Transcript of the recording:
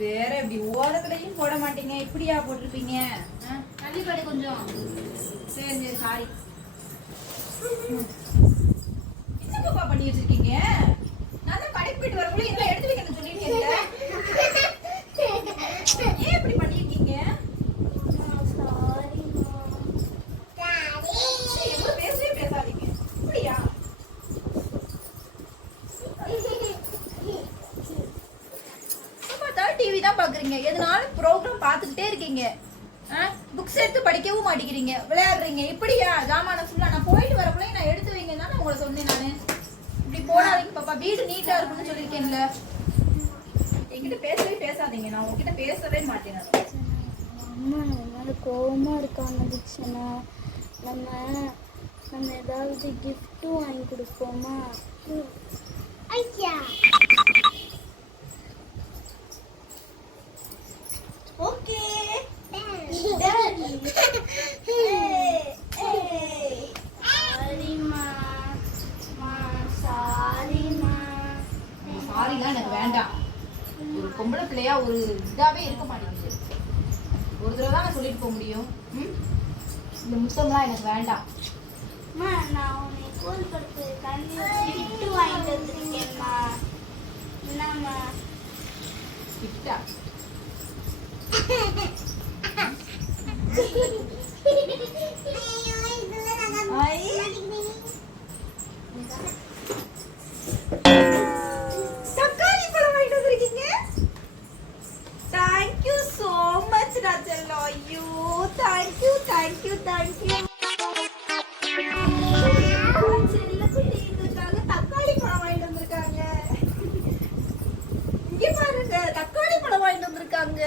வேற இப்படி ஓரத்துலயும் போட மாட்டீங்க, இப்படியா போட்டிருப்பீங்க? தள்ளி படி கொஞ்சம். சரி சரி, சாரி. என்ன பாப்பா பண்ணி வச்சிருக்கீங்க? நான் தான் கடைக்கு போயிட்டு வரக்குள்ள இதெல்லாம் எடுத்து வைக்கணும்னு சொல்லிட்டீங்கல்ல. ஏன் இப்படி பண்ணிருக்கீங்க? எவ்வளவு பேசவே பேசாதீங்க. இப்படியா? டிவி தான் பாக்குறீங்க, எதனாலும் ப்ரோக்ராம் பார்த்துக்கிட்டே இருக்கீங்க. புக்ஸ் எடுத்து படிக்கவும் மாட்டேங்கிறீங்க, விளையாடுறீங்க. இப்படியா? ஜாமான ஃபுல்லா நான் போயிட்டு வரக்குள்ள நான் எடுத்து வைங்கன்னு தானே உங்களை சொன்னேன். நானு இப்படி போடாதீங்க பாப்பா, வீடு நீட்டா இருக்குன்னு சொல்லியிருக்கேன்ல. என்கிட்ட பேசவே பேசாதீங்க, நான் உங்ககிட்ட பேசவே மாட்டேன். அம்மா என்னால கோவமா இருக்காங்க தீக்ஷனா. நம்ம ஏதாவது gift வாங்கி கொடுப்போமா? ஐயா ஓகே சாரிலாம் எனக்கு வேண்டாம். ஒரு பொம்பளை பிள்ளையா ஒரு இதாவே இருக்க மாட்டேங்குது. ஒரு தடவை தான் நான் சொல்லிட்டு போக முடியும். இந்த முத்தம்லாம் எனக்கு வேண்டாம். நான் உன்னை ஸ்கூல் படிச்சு தண்ணி gift வாங்கிட்டு வந்திருக்கேன்மா. என்னம்மா கிஃப்டா? தக்காளி பழம் வாங்கிட்டு வந்திருக்கீங்க. Thank you so much ராஜல்லா. ஐயோ, thank you. செல்லக்குட்டிக்காக தக்காளி பழம் வாங்கிட்டு வந்திருக்காங்க. இங்க பாருங்க, தக்காளி பழம் வாங்கிட்டு வந்திருக்காங்க.